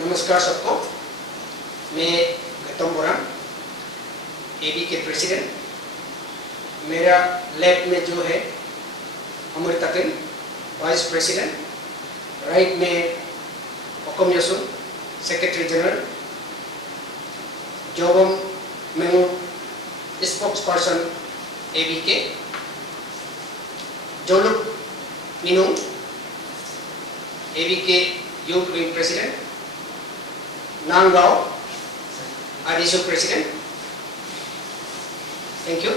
नमस्कार सबको। मैं गौतम बोरा, एबी के प्रेसिडेंट। मेरा लेफ्ट में जो है अमृता किन, वाइस प्रेसिडेंट। राइट में ओकम यसुन, सेक्रेटरी जनरल। जोबम मैं स्पोक्स पर्सन एबी के। जोलुक मीनू, एबी के youth wing president. Nangao, Adishu president. Thank you.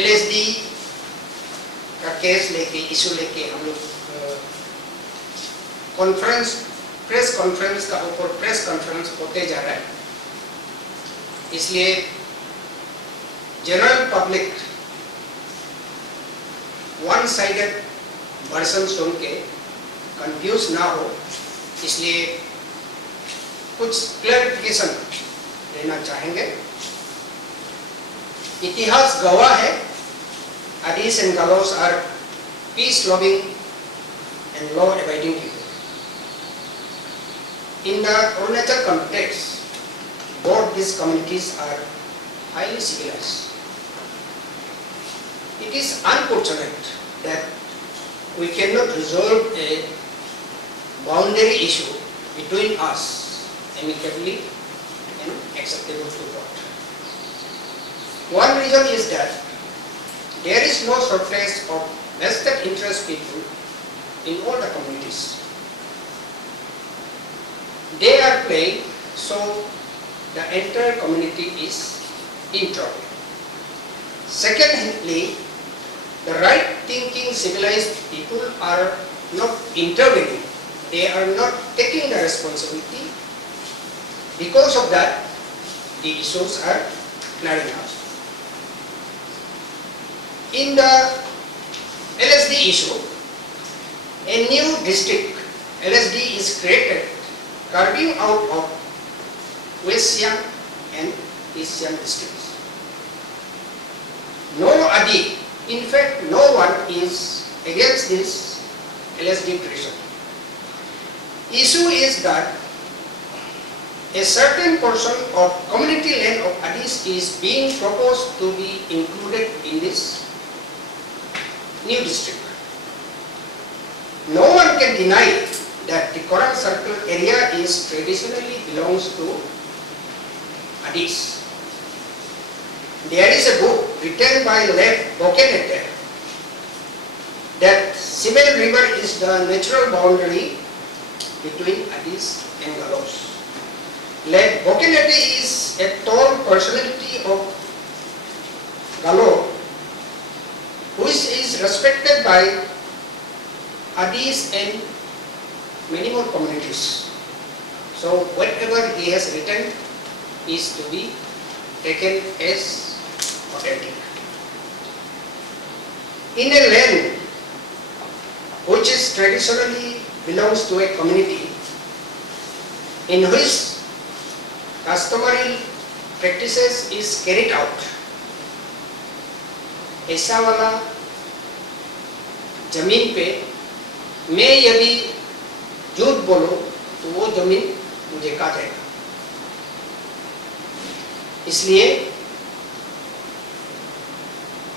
LSD का केस लेके, इशू लेके हम लोग प्रेस कॉन्फ्रेंस का ऊपर प्रेस कॉन्फ्रेंस होते जा रहा है। इसलिए general public one sided version सुन के कंफ्यूज ना हो, इसलिए कुछ क्लैरिफिकेशन देना चाहेंगे। इतिहास गवाह है, Adis and Galos are peace-loving and law-abiding people. In the Arunachal context, both these communities are highly civilized. It is unfortunate that we cannot resolve a boundary issue between us amicably and acceptable to God. One reason is that there is no shortage of vested interest people in all the communities. They are playing, so the entire community is in trouble. Secondly, the right-thinking civilized people are not intervening. They are not taking the responsibility. Because of that, the issues are flaring out. In the LSD issue, a new district, LSD, is created, carving out of West Siang and East Siang districts. No Adi, in fact, no one is against this LSD creation. Issue is that a certain portion of community land of Adis is being proposed to be included in this new district. No one can deny that the Koran Circle area is traditionally belongs to Adis. There is a book written by Lev Bokenete that Sibel River is the natural boundary between Adis and Galos. Lev Bokenete is a tall personality of Galo, which is respected by Adis and many more communities. So whatever he has written is to be taken as authentic. In a land which is traditionally belongs to a community in which customary practices is carried out, ऐसा वाला जमीन पे मैं यदि झूठ बोलूं तो वो जमीन मुझे का जाएगा। इसलिए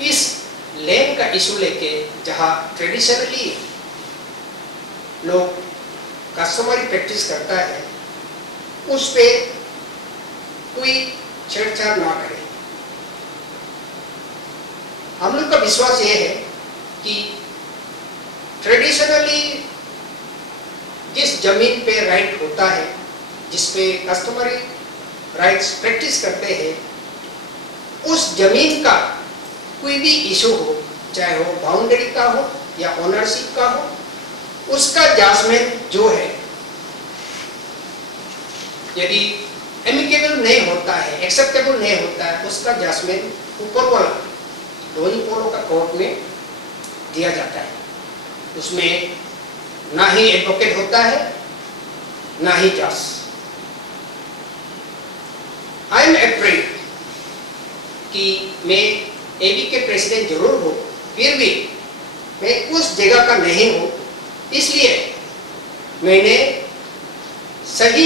इस लैंड का इशू लेके जहां ट्रेडिशनली लोग कस्टमरी प्रैक्टिस करता है, उस पे कोई छेड़छाड़ ना करे। हम लोग का विश्वास ये है कि ट्रेडिशनली जिस जमीन पे राइट होता है, जिस पे कस्टमरी राइट्स प्रैक्टिस करते हैं, उस जमीन का कोई भी इशू हो, चाहे वो बाउंड्री का हो या ओनरशिप का हो, उसका जजमेंट जो है यदि एमिकेबल नहीं होता है, एक्सेप्टेबल नहीं होता है, उसका जजमेंट ऊपर वाला दोनों पोलों का कोर्ट में दिया जाता है। उसमें ना ही एडवोकेट होता है, ना ही जज। आई एम अफ्रेड कि मैं एबी के प्रेसिडेंट जरूर हूँ, फिर भी मैं उस जगह का नहीं हूँ, इसलिए मैंने सही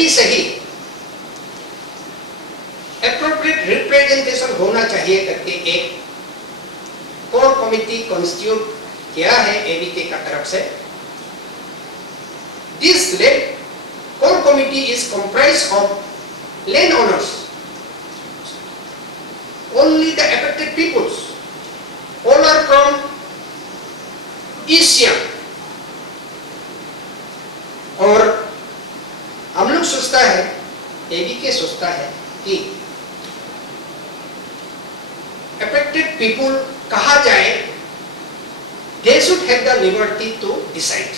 एप्रोप्रिएट रिप्रेजेंटेशन होना चाहिए करके एक कोर कमिटी कॉन्स्टिट्यूट किया है एबीके का तरफ से। This core committee is comprised of land owners, only the affected peoples, all are from East Siam। और हम लोग सोचता है, एबीके सोचता है कि affected people कहा जाए, they should have the liberty to decide।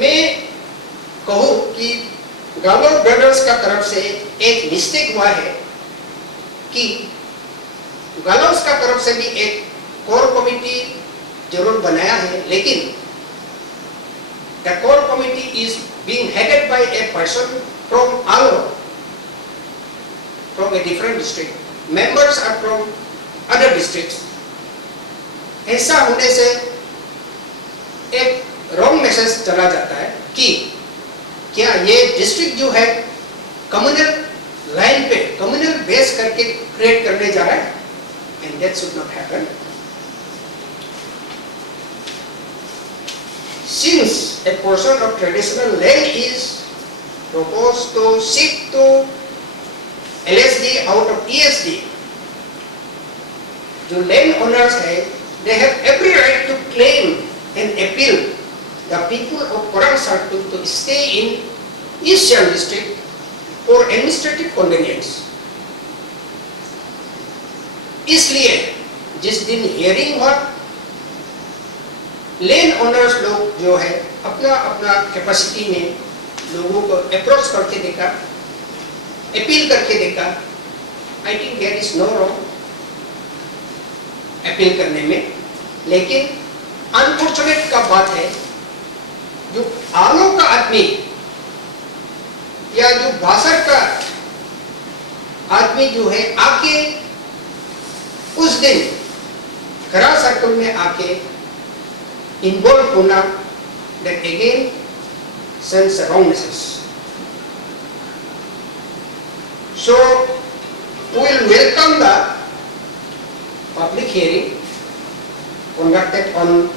मैं कहूँ कि गालो ब्रदर्स का तरफ से एक मिस्टेक हुआ है कि गालोस का तरफ से भी एक कोर कमिटी जरूर बनाया है, लेकिन the core committee is being headed by a person from Aalo, from a different district, members are from other districts. ऐसा होने से एक रॉन्ग मैसेज चला जाता है कि क्या ये डिस्ट्रिक्ट जो है कम्युनल लाइन पे, कम्युनल बेस करके क्रिएट करने जा रहा है, and that should not happen. Since A portion of traditional land is proposed to shift to LSD out of ESD, जो लैंड ओनर्स है, they have every right to claim and appeal the people of Korang Sartul to stay in East Siam district for administrative convenience। इसलिए जिस दिन hearing हुआ, land owners लोग जो है अपना अपना कैपेसिटी में लोगों को अप्रोच करके देखा, अपील करके देखा। I think there is no wrong appeal करने में, लेकिन अनफॉर्चुनेट का बात है जो आलो का आदमी या जो बासर का आदमी जो है आके उस दिन खरा सर्कल में आके इन्वॉल्व होना, that again sends a wrong message। So we will welcome the public hearing conducted on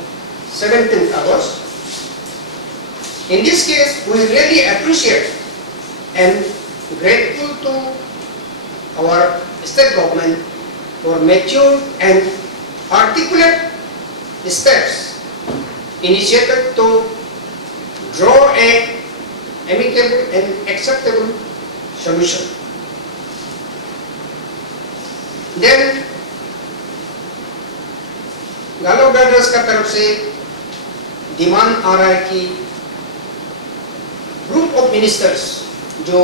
17th August। In this case, we really appreciate and grateful to our state government for mature and articulate steps initiated to draw a amicable and acceptable solution। Then गालो brothers का तरफ से demand आ रहा है कि group of ministers जो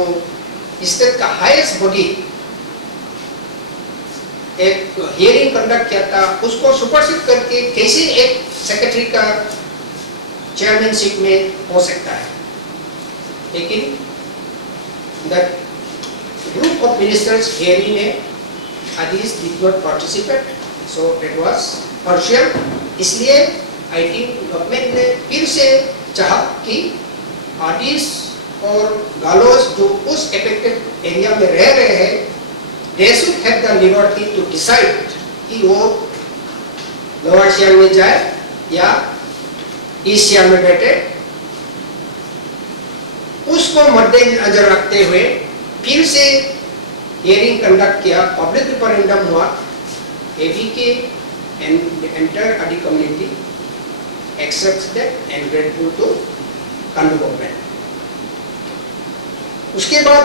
state का highest body एक हियरिंग कंडक्ट किया था, उसको सुपरसीड करके कैसे एक सेक्रेटरी का चेयरमैनशिप में हो सकता है। लेकिन the group of ministers hearing में Adis did not participate, so it was partial। इसलिए आई थिंक गवर्नमेंट ने फिर से चाहा कि आदिस और गालोस जो उस अफेक्टेड एरिया में रह रहे हैं, they should have the liberty to decide कि वो लोअर सियाम में जाए या ईस्ट सियाम में बैठे। उसको मद्देनजर रखते हुए फिर से हियरिंग कंडक्ट किया, पब्लिक रिफरेंडम हुआ। ABK and the entire Adi community accepts that and grateful to Kandu government। उसके बाद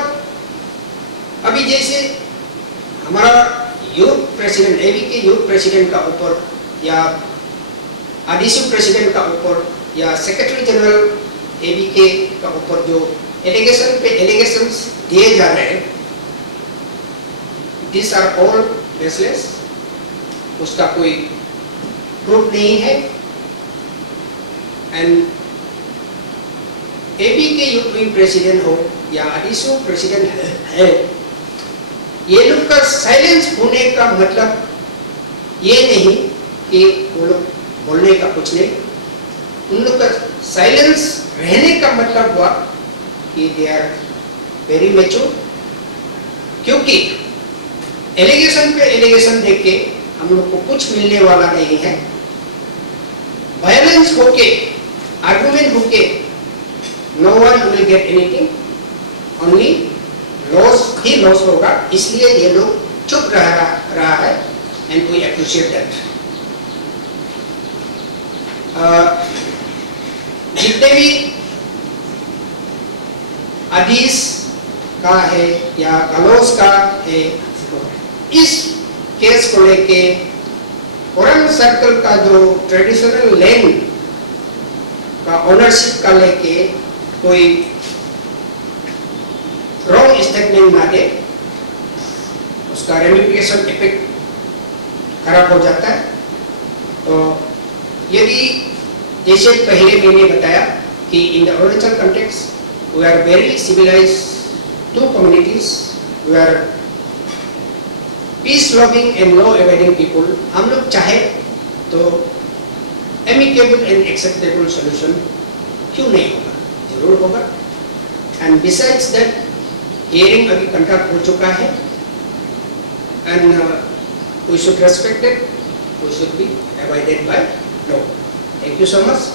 अभी जैसे हमारा youth president, ABK youth president का ऊपर या एडिशनल प्रेसिडेंट का ऊपर या सेक्रेटरी जनरल एबीके का ऊपर जो एलिगेशन पे एलिगेशंस दिए जा रहे हैं, दिस आर ऑल बेसलेस। उसका कोई प्रूफ नहीं है। And ABK youth wing president हो या एडिशनल प्रेसिडेंट है, ये लोग का साइलेंस होने का मतलब ये नहीं कि वो लोग बोलने का कुछ नहीं। उन लोग का साइलेंस रहने का मतलब हुआ कि दे आर वेरी मैच्योर, क्योंकि एलिगेशन पे एलिगेशन देख के हम लोग को कुछ मिलने वाला नहीं है। वायलेंस होके, आर्गुमेंट होके, no one will get anything, only loss ही लॉस होगा। इसलिए ये लोग चुप रहा है, एंड वी अप्रिशिएट दैट। जितने भी हदीस का है या गलौज का है, इस केस को लेके कुरान सर्कल का जो ट्रेडिशनल लैंड का ओनरशिप का लेके कोई रॉन्ग स्टेटमेंट ना दे, उसका रेमिफिकेशन इफेक्ट खराब हो जाता है। तो यदि जैसे पहले मैंने बताया कि in the Arunachal context we are very civilised to communities, we are peace loving and law abiding people. हम लोग चाहे तो एमिकेबल एंड एक्सेप्टेबल सॉल्यूशन क्यों नहीं होगा, जरूर होगा। एंड बिसाइड्स दैट हियरिंग अभी कंडक्ट हो चुका है, and we should respect it, we should be abided by law. Thank you so much.